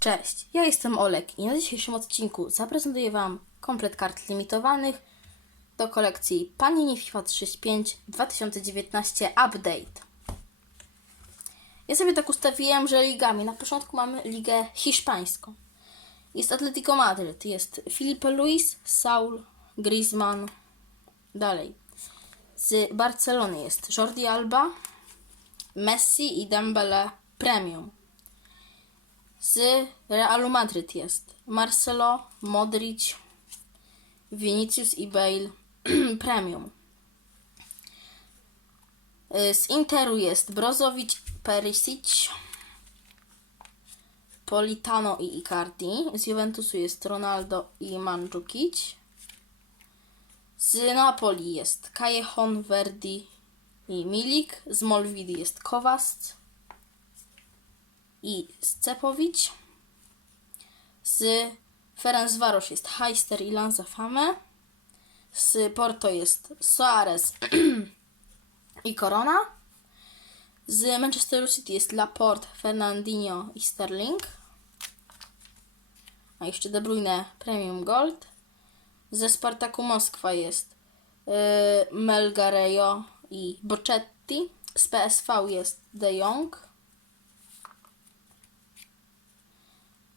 Cześć, ja jestem Olek i na dzisiejszym odcinku zaprezentuję Wam komplet kart limitowanych do kolekcji Panini FIFA 35 2019 Update. Ja sobie tak ustawiłem, że ligami. Na początku mamy ligę hiszpańską. Jest Atletico Madryt, jest Felipe Luis, Saul, Griezmann, dalej. Z Barcelony jest Jordi Alba, Messi i Dembele Premium. Z Realu Madryt jest Marcelo, Modric, Vinicius i Bale Premium. Y, Z Interu jest Brozovic, Perisic, Politano i Icardi. Z Juventusu jest Ronaldo i Mandzukic. Z Napoli jest Callejon, Verdi i Milik. Z Molwidi jest Kowast i Scepowicz. Z Ferencvaros jest Heister i Lanzafame. Z Porto jest Soares i Corona. Z Manchesteru City jest Laporte, Fernandinho i Sterling. A jeszcze De Bruyne Premium Gold. Ze Spartaku Moskwa jest yy, Melgarejo i Boccetti. Z PSV jest De Jong.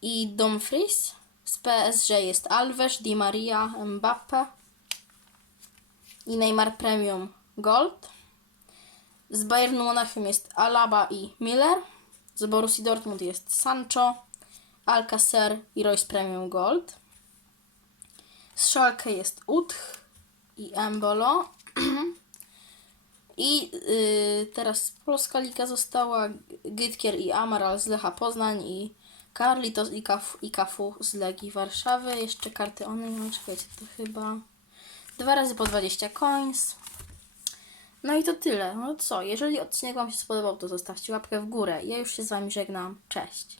I Dumfries. Z PSG jest Alves, Di Maria, Mbappe i Neymar Premium Gold. Z Bayernu Monachium jest Alaba i Miller. Z Borussii Dortmund jest Sancho, Alcacer i Royce Premium Gold. Z Schalke jest Utch i Embolo. I y, teraz Polska Liga została Gytkier i Amaral z Lecha Poznań i Carlitos i Kafu, i Kafu z Legii Warszawy. Jeszcze karty one, no czekajcie, to chyba dwa razy po 20 coins. No i to tyle. No co, jeżeli odcinek Wam się spodobał, to zostawcie łapkę w górę. Ja już się z Wami żegnam. Cześć.